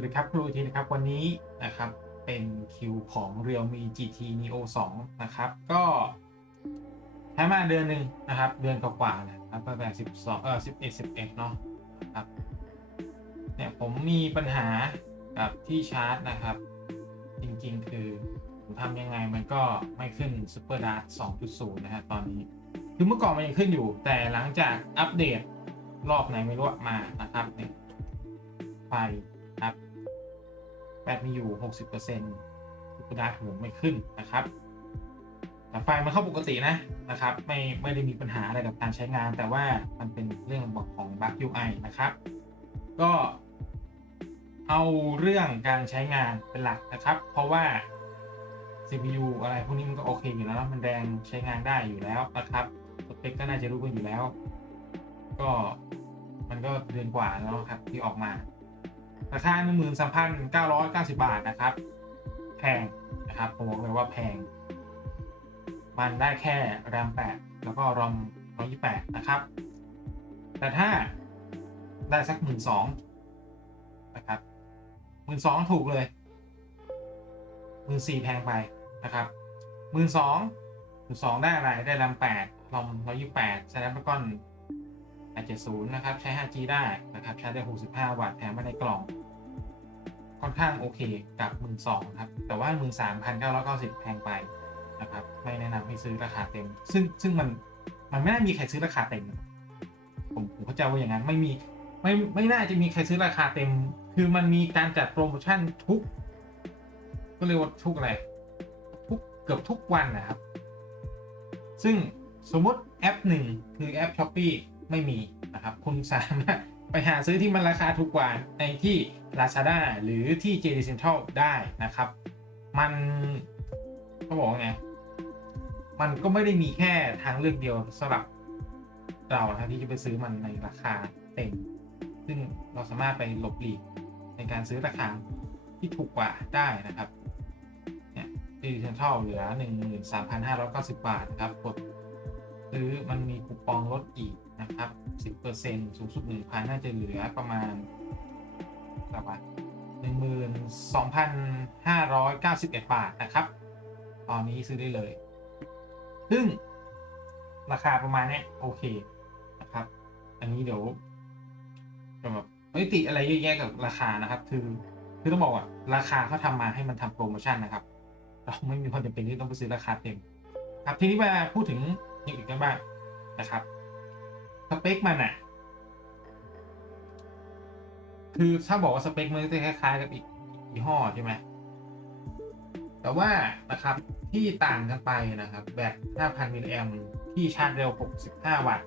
วัสดีครับครูทีนะครับวันนี้นะครับเป็นคิวของ Realme GT Neo 2 นะครับ ก็ใช้มาเดือนหนึ่งนะครับ เดือนกว่าๆนะครับตั้งแต่12เออ11 11เนาะครับเนี่ยผมมีปัญหากับที่ชาร์จนะครับ จริงๆ คือผมทำยังไงมันก็ไม่ขึ้น Super Dart 2.0 นะฮะตอนนี้ คือเมื่อก่อนมันยังขึ้นอยู่ แต่หลังจากอัปเดตรอบไหนไม่รู้มานะครับเนี่ยไฟครับ แบตมีอยู่ 60%สุดาร์ผมไม่ขึ้นนะครับแต่ไฟมันเข้าปกตินะนะครับ ไม่ไม่ได้มีปัญหาอะไรกับการใช้งาน แต่ว่ามันเป็นเรื่องของบั๊ก UI นะครับ ก็เอาเรื่องการใช้งานเป็นหลักนะครับ เพราะว่า CPU อะไรพวกนี้มันก็โอเคอยู่แล้ว มันแรงใช้งานได้อยู่แล้วนะครับสเปคก็น่าจะรู้กันอยู่แล้ว ก็มันก็เดือนกว่าแล้วครับที่ออกมา ราคา 13,990 บาทนะครับ แพงนะครับผมบอกเลยว่าแพง มันได้แค่แรม8แล้วก็รอม128 นะครับ แต่ถ้าได้สัก 1 2ื่นนะครับหมื่นสองถูกเลยหมื่นสี่แพงไปนะครับหมื่นสองหมื่นสองได้อะไร ได้แรม8รอม128 Snapdragon 870 นะครับ ใช้ 5G ได้ นะครับ ใช้ได้ 65 วัตต์ แถมมาในกล่อง ค่อนข้างโอเคกับมือสองครับ แต่ว่ามือสามพันเก้าร้อยเก้าสิบแพงไปนะครับ ไม่แนะนำให้ซื้อราคาเต็ม ซึ่งซึ่งมันมันไม่น่ามีใครซื้อราคาเต็ม ผมผมเข้าใจว่าอย่างนั้นไม่มีไม่ไม่น่าจะมีใครซื้อราคาเต็ม คือมันมีการจัดโปรโมชั่นทุก ก็เรียกว่าทุกอะไรทุกเกือบทุกวันนะครับ ซึ่งสมมติแอปหนึ่งคือแอป s h อ p e e ไม่มีนะครับ คุณสามารถ ไปหาซื้อที่มันราคาถูกกว่าในที่ Lazada หรือที่ JD Central ได้นะครับ มันก็บอกไง มันก็ไม่ได้มีแค่ทางเลือกเดียวสำหรับเรานะที่จะไปซื้อมันในราคาเต็ม ซึ่งเราสามารถไปหลบหลีกในการซื้อราคาที่ถูกกว่าได้นะครับเนี่ย JD Central เหลือ 13,590 บาทนะครับกดซื้อมันมีคูปองลดอีก นะครับ 10%สูงสุด 1,000 น่าจะเหลือประมาณเท่าไหร่12,591 บาทนะครับ ตอนนี้ซื้อได้เลย ซึ่งราคาประมาณนี้โอเคนะครับ อันนี้เดี๋ยวจะแบบไม่ติอะไรเยอะแยะกับราคานะครับ คือคือต้องบอกว่าราคาเขาทำมาให้มันทำโปรโมชั่นนะครับ เราไม่มีความจำเป็นที่ต้องไปซื้อราคาเต็ม ครับทีนี้มาพูดถึงอย่างอื่นกันบ้างนะครับ สเปคมันอะคือถ้าบอกว่าสเปคมันจะคล้ายๆกับอีกยี่ห้อใช่ไหมแต่ว่านะครับที่ต่างกันไปนะครับ แบต 5,000 มิลลิแอมที่ชาร์จเร็ว 65 วัตต์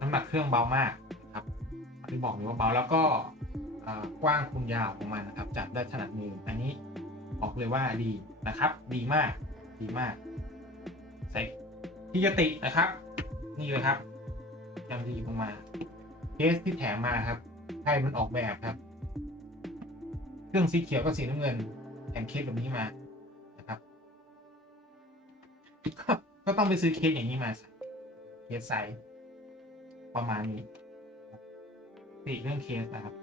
น้ำหนักเครื่องเบามากนะครับอันนี้บอกเลยว่าเบาแล้วก็กว้างคูณยาวของมันนะครับ จับได้ถนัดมืออันนี้บอกเลยว่าดีนะครับ ดีมาก ดีมากใส่ที่จะตินะครับ นี่เลยครับ ยังดีลงมาเคสที่แถมมาครับใครมันออกแบบครับ เครื่องสีเขียวกับสีน้ำเงินแถมเคสแบบนี้มานะครับก็ก็ต้องไปซื้อเคสอย่างนี้มาเคสใสประมาณนี้ติเรื่องเคสนะครับ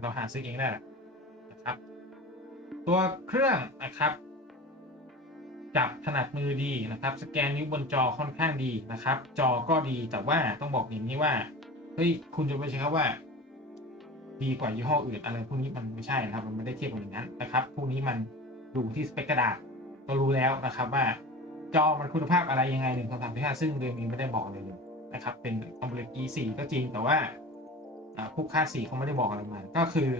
เราหาซื้อเองได้นะครับ ตัวเครื่องนะครับ จับถนัดมือดีนะครับ สแกนนิ้วบนจอค่อนข้างดีนะครับ จอก็ดีแต่ว่าต้องบอกอย่างนี้ว่าเฮ้ยคุณจะไปใช้คำว่า ดีกว่ายี่ห้ออื่น อะไรพวกนี้มันไม่ใช่นะครับ มันไม่ได้เทียบกันอย่างนั้นนะครับพวกนี้มันดูที่สเปคกระดาษก็รู้แล้วนะครับว่าจอมันคุณภาพอะไรยังไงหนึ่งสองสามสี่ห้าซึ่งเรื่องนี้ไม่ได้บอกเลยเลยนะครับ เป็น AMOLED E4 ก็จริงแต่ว่าพวกค่าสีเขาไม่ได้บอกอะไรมา ก็คือ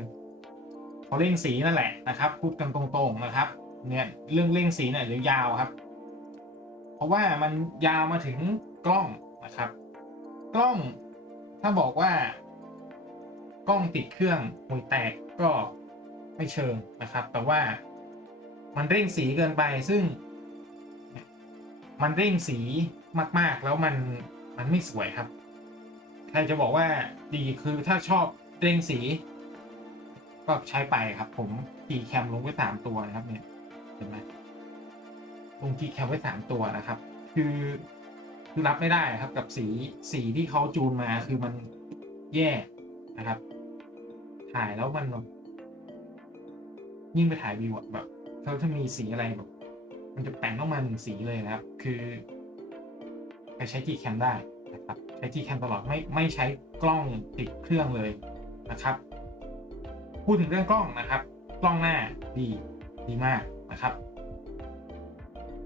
เขาเร่งสีนั่นแหละนะครับ พูดกันตรงๆนะครับ เนี่ยเรื่องเร่งสีเนี่ยเดี๋ยวยาวครับ เพราะว่ามันยาวมาถึงกล้องนะครับ กล้องถ้าบอกว่ากล้องติดเครื่องห่วยแตกก็ไม่เชิงนะครับ แต่ว่ามันเร่งสีเกินไปซึ่ง มันเร่งสีมากๆ แล้วมันมันไม่สวยครับ ใครจะบอกว่าดีคือถ้าชอบเร่งสี ก็ใช้ไปครับ ผมขี่แคมลงไปสามตัวนะครับเนี่ย เห็นไหมลงขี่แคมไว้สามตัวนะครับคือคือรับไม่ได้ครับกับสีสีที่เขาจูนมาคือมันแย่นะครับ ถ่ายแล้วมันแบบยิ่งไปถ่ายวิวแบบเขาถ้ามีสีอะไรแบบ มันจะแต่งต้องมาหนึ่งสีเลยนะครับ คือไปใช้ G Cam ได้นะครับใช้ G Cam ตลอดไม่ไม่ใช้กล้องติดเครื่องเลยนะครับ พูดถึงเรื่องกล้องนะครับ กล้องหน้าดีดีมาก นะครับ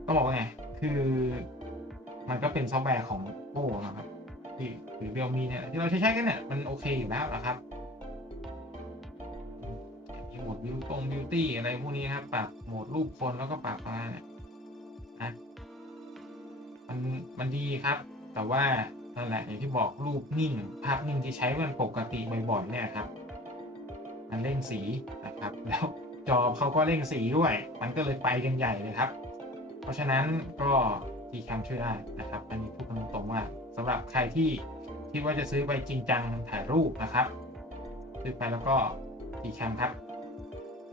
ต้องบอกว่าไง คือมันก็เป็นซอฟต์แวร์ของโอ้นะครับที่หรือเรียวมีเนี่ยที่เราใช้ใช้กันเนี่ยมันโอเคอยู่แล้วนะครับมีโหมดบิวตรงบิวตี้อะไรพวกนี้ครับปรับโหมดรูปคนแล้วก็ปรับอะไรเนี่ยนะมันมันดีครับ แต่ว่านั่นแหละอย่างที่บอกรูปนิ่ง ภาพนิ่งที่ใช้มันปกติบ่อยๆเนี่ยครับ มันเร่งสีนะครับแล้ว จอเขาก็เร่งสีด้วย มันก็เลยไปกันใหญ่เลยครับ เพราะฉะนั้นก็ g c a m ช่วยได้นะครับ อันนี้พูดกันตรงๆว่าสำหรับใครที่คิดว่าจะซื้อไปจริงจังถ่ายรูปนะครับ ซื้อไปแล้วก็ g c a m ครับ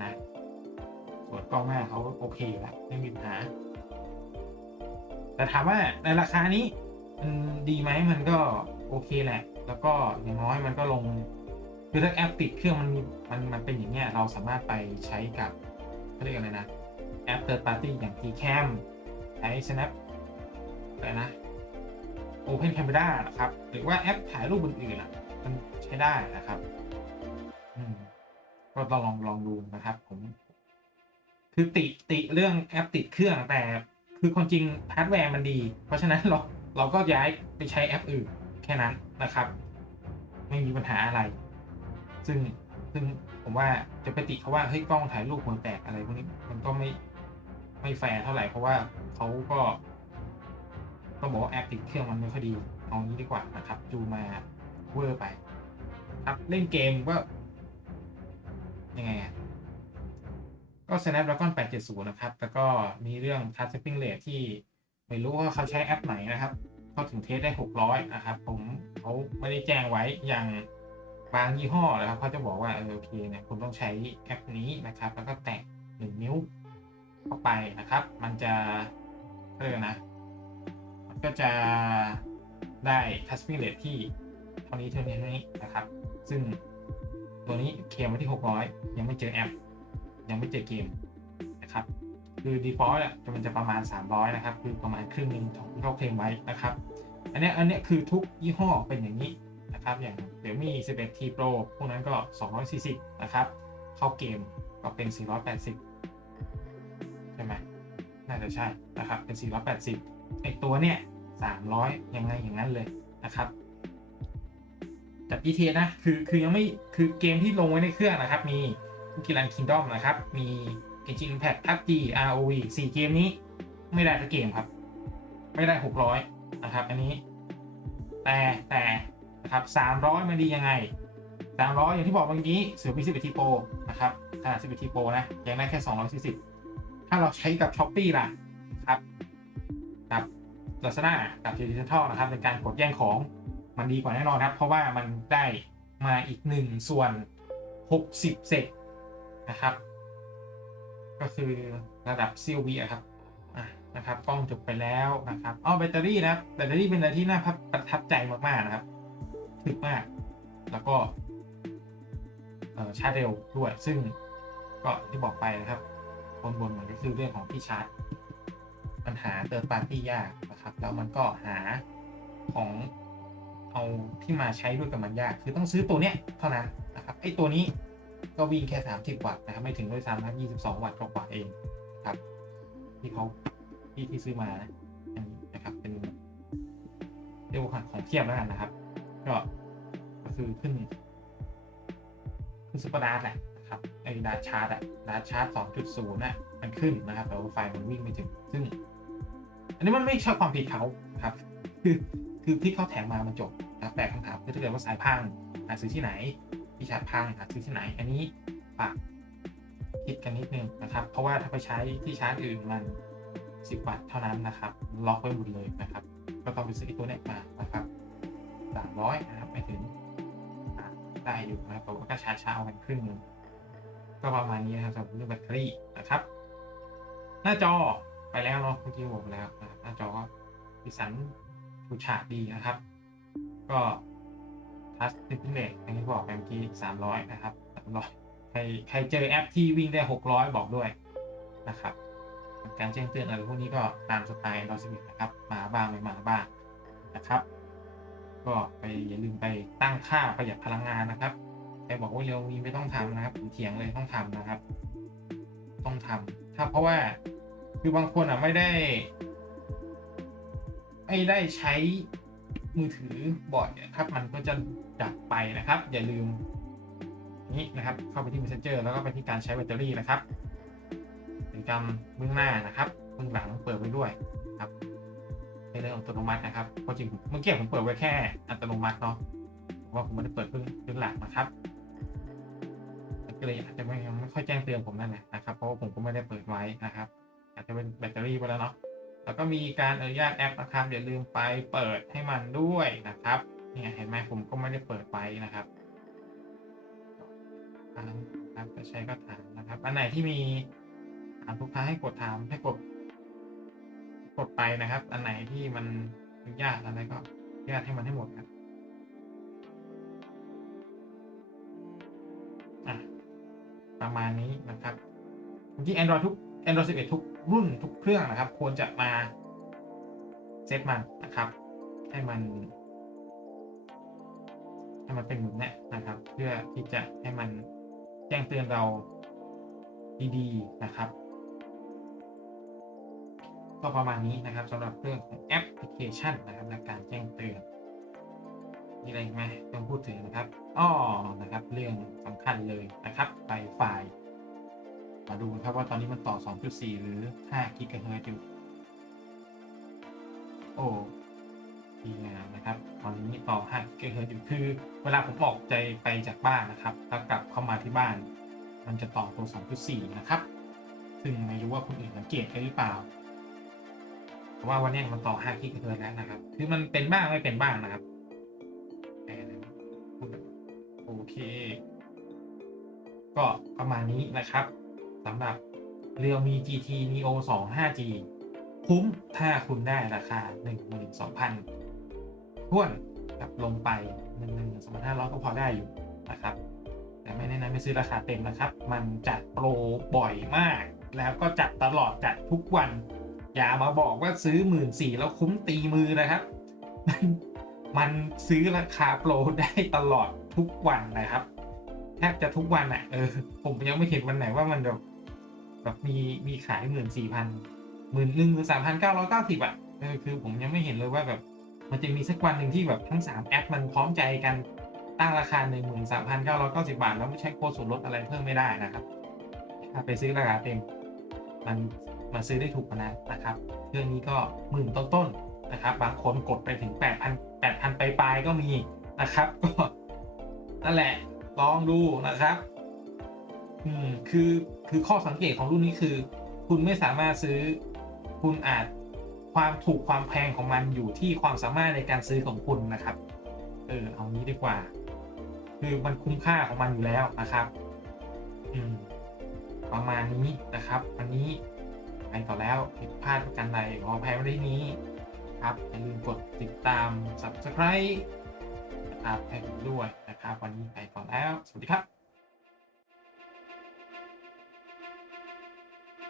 นะส่วนกล้องหน้าเขาโอเคอยู่แล้วไม่มีปัญหา แต่ถามว่าในราคานี้มันดีไหมมันก็โอเคแหละ แล้วก็อย่างน้อยมันก็ลง คือถ้าแอปติดเครื่องมันมีมันมันเป็นอย่างเงี้ยเราสามารถไปใช้กับเขาเรียกอะไรนะ แอป third party อย่าง Gcam ใช้ Snap อะไรนะ Open Camera นะครับ หรือว่าแอปถ่ายรูปอื่นๆอะมันใช้ได้นะครับอืมก็ต้องลองลองดูนะครับ ผม คือติติเรื่องแอปติดเครื่องแต่คือความจริงฮาร์ดแวร์มันดี เพราะฉะนั้นเราเราก็ย้ายไปใช้แอปอื่นแค่นั้นนะครับ ไม่มีปัญหาอะไร ซึ่งซึ่งผมว่าจะไปติเขาว่าเฮ้ยกล้องถ่ายรูปหัวแตกอะไรพวกนี้มันก็ไม่ไม่แฟร์เท่าไหร่เพราะว่าเขาก็ก็บอกว่าแอปติดเครื่องมันไม่ค่อยดีเอางี้ดีกว่านะครับ จูมาเวอร์ไป ครับเล่นเกมก็ยังไงอะก็ Snapdragon 870 นะครับ แล้วก็มีเรื่อง Touch Sampling Rate ที่ไม่รู้ว่าเขาใช้แอปไหนนะครับ เขาถึงเทสได้ 600 นะครับ ผมเขาไม่ได้แจ้งไว้อย่าง บางยี่ห้อนะครับเขาจะบอกว่าเออโอเคเนี่ยคุณต้องใช้แอปนี้นะครับ แล้วก็แตะหนึ่งนิ้วเข้าไปนะครับ มันจะเรียกนะ มันก็จะได้ Touch Sampling Rate ที่เท่านี้เท่านี้เท่านี้นะครับ ซึ่งตัวนี้เคลมไว้ที่ 600 ยังไม่เจอแอป ยังไม่เจอเกมนะครับ คือ default อะมันจะประมาณ 300 นะครับ คือประมาณครึ่งหนึ่งของที่เขาเคลมไว้นะครับ อันนี้อันนี้คือทุกยี่ห้อเป็นอย่างนี้ นะครับ อย่างเดี๋ยวมี 11T Pro พวกนั้นก็ 240 นะครับ เข้าเกมก็เป็น 480 ใช่ไหมน่าจะใช่นะครับ เป็น 480ไอตัวเนี้ย300 ยังไงอย่างนั้นเลยนะครับจาก ETA นะ คือ คือยังไม่ คือเกมที่ลงไว้ในเครื่องนะครับ มีคุกิรันคิงดอมนะครับ มี Genshin Impact PUBG ROV 4 เกมนี้ ไม่ได้ทักเกมครับ ไม่ได้ 600 นะครับ อันนี้ แต่ แต่ นะครับ300 มันดียังไง 300 อย่างที่บอกเมื่อกี้เสือมี11 T Pro นะครับขนาด11 T Pro นะยังได้แค่ 240 ถ้าเราใช้กับ s h อ p e e ล่ะครับครับ Lazada กับ Digital นะครับในการกดแย่งของมันดีกว่าแน่นอนครับ เพราะว่ามันได้มาอีก 1 ส่วน 60 เซกนะครับ ก็คือระดับ CLV อะครับนะครับกล้องจบไปแล้วนะครับอ๋อแบตเตอรี่นะครับแบตเตอรี่เป็นอะไรที่น่าประทับใจมากๆนะครับ ถึกมาก แล้วก็ชาร์จเร็วด้วย ซึ่งก็ที่บอกไปนะครับบนบนๆมันก็คือเรื่องของที่ชาร์จปัญหาเติร์ดปาร์ตี้ยากนะครับ แล้วมันก็หาของเอาที่มาใช้ด้วยกับมันยาก คือต้องซื้อตัวเนี้ยเท่านั้นนะครับไอ้ตัวนี้ก็วิ่งแค่ 30 วัตต์นะครับ ไม่ถึงด้วยซ้ำนะครับ 22 วัตต์กว่าเองครับ ที่เขาที่ที่ซื้อมานะอันนี้นะครับเป็นเรียกว่าของเทียบแล้วกันนะครับ ก็ก็คือขึ้น ขึ้นซุปเปอร์ดาร์ทแหละครับไอ้ดาร์ชาร์จอะดาร์ชาร์จ2.0น่ะมันขึ้นนะครับ แต่ว่าไฟมันวิ่งไม่ถึง ซึ่ง อันนี้มันไม่ใช่ความผิดเขาครับ คือคือที่เขาแถมมามันจบนะครับแต่คำถามคือถ้าเกิดว่าสายพังหาซื้อที่ไหนที่ชาร์จพังหาซื้อที่ไหน อันนี้ฝากคิดกันนิดนึงนะครับ เพราะว่าถ้าไปใช้ที่ชาร์จอื่นมัน10วัตต์เท่านั้นนะครับ ล็อกไว้หมดเลยนะครับ ก็ต้องไปซื้อตัวเนี้มานะครับ 300นะครับไม่ถึงได้อยู่นะครับแต่ว่าก็ชาร์จช้ากันครึ่งนึงก็ประมาณนี้นะครับสำหรับเรื่องแบตเตอรี่นะครับ หน้าจอไปแล้วเนาะเมื่อกี้บอกไปแล้วนะครับหน้าจอก็สีสันฉูฉาดดีนะครับ ก็ทัชดิสเพลย์อย่างที่บอกไปเมื่อกี้300นะครับรอใครใครเจอแอปที่วิ่งได้หกร้อยบอกด้วยนะครับ การแจ้งเตือนอะไรพวกนี้ก็ตามสไตล์เราสมิธนะครับ มาบ้างไม่มาบ้างนะครับ ก็ไปอย่าลืมไปตั้งค่าประหยัดพลังงานนะครับใครบอกว่าเร็วมีไม่ต้องทำนะครับผมเถียงเลยต้องทำนะครับ ต้องทำถ้าเพราะว่าคือบางคนอะไม่ได้ไม่ได้ใช้มือถือบ่อยครับ มันก็จะดับไปนะครับ อย่าลืมนี้นะครับ เข้าไปที่ Messenger แล้วก็ไปที่การใช้แบตเตอรี่นะครับเป็นการเบื้องหน้านะครับเบื้องหลังเปิดไว้ด้วย เรื่องอัตโนมัตินะครับเพราะจริงเมื่อกี้ผมเปิดไว้แค่อัตโนมัติเนาะว่าผมไม่ได้เปิดเบื้องเบื้องหลังนะครับก็เลยอาจจะไม่ไม่ค่อยแจ้งเตือนผมนั่นแหละนะครับ เพราะว่าผมก็ไม่ได้เปิดไว้นะครับ อาจจะเป็นแบตเตอรี่ไปแล้วเนาะแล้วก็มีการอนุญาตแอปนะครับอย่าลืมไปเปิดให้มันด้วยนะครับเนี่ยเห็นไหมผมก็ไม่ได้เปิดไว้นะครับถามครับจะใช้ก็ถามนะครับ อันไหนที่มีถามทุกท้ายให้กดถามให้กด กดไปนะครับ อันไหนที่มันอนุญาตอะไรก็อนุญาตให้มันให้หมดครับประมาณนี้นะครับที่ Android ทุก Android 11 ทุกรุ่นทุกเครื่องนะครับ ควรจะมาเซตมันนะครับ ให้มันให้มันเป็นแบบเนี้ยนะครับ เพื่อที่จะให้มันแจ้งเตือนเราดีๆนะครับ ก็ประมาณนี้นะครับสำหรับเรื่องของแอปพลิเคชันนะครับและการแจ้งเตือนมีอะไรไหมต้องพูดถึงนะครับอ้อนะครับ เรื่องสำคัญเลยนะครับไฟไฟล์มาดูครับว่าตอนนี้มันต่อ 2.4 หรือ 5 กิกะเฮิรตอยู่โอ้ดีงามนะครับ ตอนนี้ต่อ 5 กิกะเฮิรตอยู่คือ เวลาผมออกใจไปจากบ้านนะครับแล้วกลับเข้ามาที่บ้าน มันจะต่อตัว 2.4 นะครับ ซึ่งไม่รู้ว่าคนอื่นสังเกตกันหรือเปล่า เพราะว่าวันนี้มันต่อ5กิกะเฮิร์แล้วนะครับ คือมันเป็นบ้างไม่เป็นบ้างนะครับโอเค ก็ประมาณนี้นะครับสำหรับ Realme GT Neo 2 5G คุ้มถ้าคุณได้ราคา 12,000ท้วนกับลงไป12,500 ก็พอได้อยู่นะครับ แต่ไม่แนะนำให้ซื้อราคาเต็มนะครับ มันจัดโปรบ่อยมาก แล้วก็จัดตลอดจัดทุกวัน อย่ามาบอกว่าซื้อ1 4ื่นสี่แล้วคุ้มตีมือนะครับ มันซื้อราคาโปรได้ตลอดทุกวันนะครับแทบจะทุกวันอะ่ะเออผมยังไม่เห็นวันไหนว่ามันแบบแบบมีมีขายหมื่นสี่พันหมื่นหนึ่งหรือสามพันเก้าร้อยเก้าสิบอะเออคือผมยังไม่เห็นเลยว่าแบบ มันจะมีสักวันหนึ่งที่แบบทั้งสามแอปมันพร้อมใจกันตั้งราคาหนึ่งหมื่นสามพันเก้าร้อยเก้าสิบาท แล้วไม่ใช่โค้ดส่วนลดอะไรเพิ่มไม่ได้นะครับ ถ้าไปซื้อราคาเต็ม มัน มาซื้อได้ถูกกว่านั้นนะครับเครื่องนี้ก็หมื่นต้นๆนะครับ บางคนกดไปถึงแปดพันแปดพันปลายๆก็มีนะครับ ก็นั่นแหละลองดูนะครับ อืมคือคือข้อสังเกตของรุ่นนี้คือ คุณไม่สามารถซื้อ คุณอาจความถูกความแพงของมันอยู่ที่ความสามารถในการซื้อของคุณนะครับ เออเอางี้ดีกว่า คือมันคุ้มค่าของมันอยู่แล้วนะครับ อืมประมาณนี้นะครับ วันนี้ ไปต่อแล้วผิดพลาดประกันใดขออภัยไว้ที่นี้ครับอย่าลืมกดติดตาม subscribe นะครับให้ผมด้วยนะครับ วันนี้ไปก่อนแล้ว สวัสดีครับ